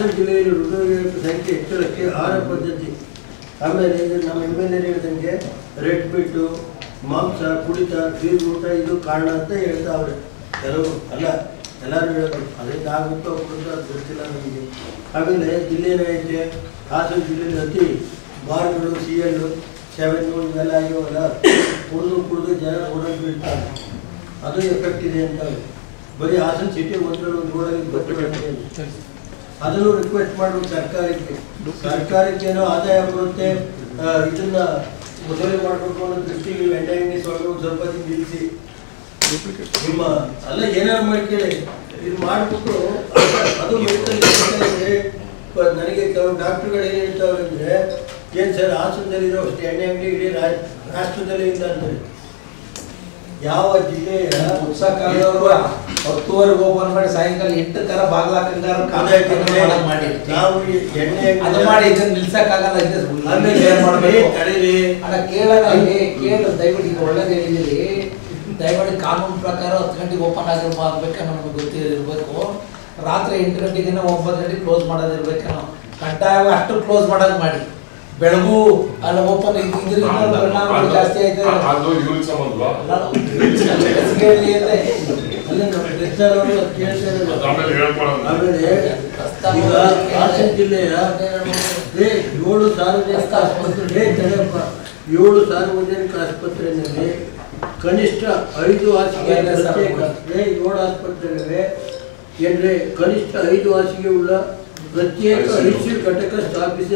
ಹಾಸನ ಜಿಲ್ಲೆಯಲ್ಲಿ ಹೃದಯವಿನ ಸಂಖ್ಯೆ ಹೆಚ್ಚಳಕ್ಕೆ ಆಹಾರ ಪದ್ಧತಿ, ಆಮೇಲೆ ನಮ್ಮ MLA ಹೇಳಿದಂಗೆ ರೆಡ್ ಬಿಟ್ಟು ಮಾಂಸ ಕುಡಿತ ಊಟ ಇದು ಕಾರಣ ಅಂತ ಹೇಳ್ತಾವ್ರೆ ಕೆಲವರು, ಅಲ್ಲ ಎಲ್ಲರೂ ಹೇಳೋದು. ಅದರಿಂದ ಆಗುತ್ತೋ ಕೊಡುತ್ತೋ ಅದು ಗೊತ್ತಿಲ್ಲ ನಮಗೆ. ಆಮೇಲೆ ಜಿಲ್ಲೆನೈತೆ ಹಾಸನ ಜಿಲ್ಲೆಯಲ್ಲಿ ಅತಿ ಬಾರ್ಗಳು CL 7 ಇವೆಲ್ಲ ಆಗಿವಲ್ಲ, ಕುಡಿದು ಜನ ಓಡೋದು ಬೀಳ್ತಾರೆ, ಅದು ಎಫೆಕ್ಟ್ ಇದೆ ಅಂತ. ಬರೀ ಹಾಸನ ಸಿಟಿ ಒಂದರಲ್ಲಿ ಒಂದು ರೋಡಲ್ಲಿ ಗೊತ್ತಿಲ್ಲ. ಅದನ್ನು ರಿಕ್ವೆಸ್ಟ್ ಮಾಡಬೇಕು ಸರ್ಕಾರಕ್ಕೇನೋ ಆದಾಯ ಬರುತ್ತೆ, ಇದನ್ನ ಮೊದಲೇ ಮಾಡಬೇಕು ಅನ್ನೋ ದೃಷ್ಟಿಗೆ ಎಂಟೈನಿ ಸ್ವಲ್ಪ ನಿಲ್ಲಿಸಿ ನಿಮ್ಮ ಅಲ್ಲ ಏನಾರು ಮಾಡ್ಕೊಳ್ಳಿ, ಇದು ಮಾಡಿಬಿಟ್ಟು ಅದು ನನಗೆ ಕೆಲವು ಡಾಕ್ಟರ್ಗಳು ಏನು ಹೇಳ್ತಾವೆ ಅಂದರೆ, ಏನು ಸರ್ ಹಾಸನದಲ್ಲಿರೋ ಅಷ್ಟು ಎಣ್ಣೆ ಅಂಗಡಿ ಇಡೀ ರಾಷ್ಟ್ರದಲ್ಲಿ ಇಲ್ಲ ಅಂತಾರೆ. ಯಾವ ಜಿಲ್ಲೆಯ ಉತ್ಸಾಹವರು 10ವರೆಗೆ ಓಪನ್ ಮಾಡಿ ಸಾಯಂಕಾಲ 8 ತರ ಬಾಗ್ಲಾಕಂಗಾರ ಮಾಡಿ ನಾವು ಎಣ್ಣೆ ಅದು ಮಾಡಿ ಇದನ್ನ ನಿಲ್ಸಕ್ಕಾಗಲ್ಲ. ಅಲ್ಲ ಕೇಳೋಣ, ಕೇಳು ದಯವಿಟ್ಟು ಈಗ ಒಳ್ಳೇದು ಹೇಳಿದ್ದೀರಿ. ದಯವಿಟ್ಟು ಕಾನೂನು ಪ್ರಕಾರ 10 ಗಂಟೆಗೆ ಓಪನ್ ಆಗಿರ್ಬೇಕೋ ನಮ್ಗೆ ಗೊತ್ತಿರಬೇಕು. ರಾತ್ರಿ 8 ಗಂಟೆಗಿನ್ನ 9 ಗಂಟೆಗೆ ಕ್ಲೋಸ್ ಮಾಡೋದಿರ್ಬೇಕೇನೋ. ಕಡ್ಡಾಯವಾಗಿ ಅಷ್ಟು ಕ್ಲೋಸ್ ಮಾಡೋದು ಮಾಡಿ. ಬೆಳಗು ಅಲ್ಲ ಓಪನ್ ಪರಿಣಾಮ ಜಾಸ್ತಿ ಆಯ್ತು. ಹಾಸನ ಜಿಲ್ಲೆಯ 7 ಸಾರ್ವಜನಿಕ ಆಸ್ಪತ್ರೆಯಲ್ಲಿ ಕನಿಷ್ಠ 5 ಹಾಸಿಗೆ 7 ಆಸ್ಪತ್ರೆಗಳಿವೆ. ಏನ್ರೆ ಕನಿಷ್ಠ 5 ಹಾಸಿಗೆ ಉಳ್ಳ ಪ್ರತ್ಯೇಕ ICU ಘಟಕ ಸ್ಥಾಪಿಸಿ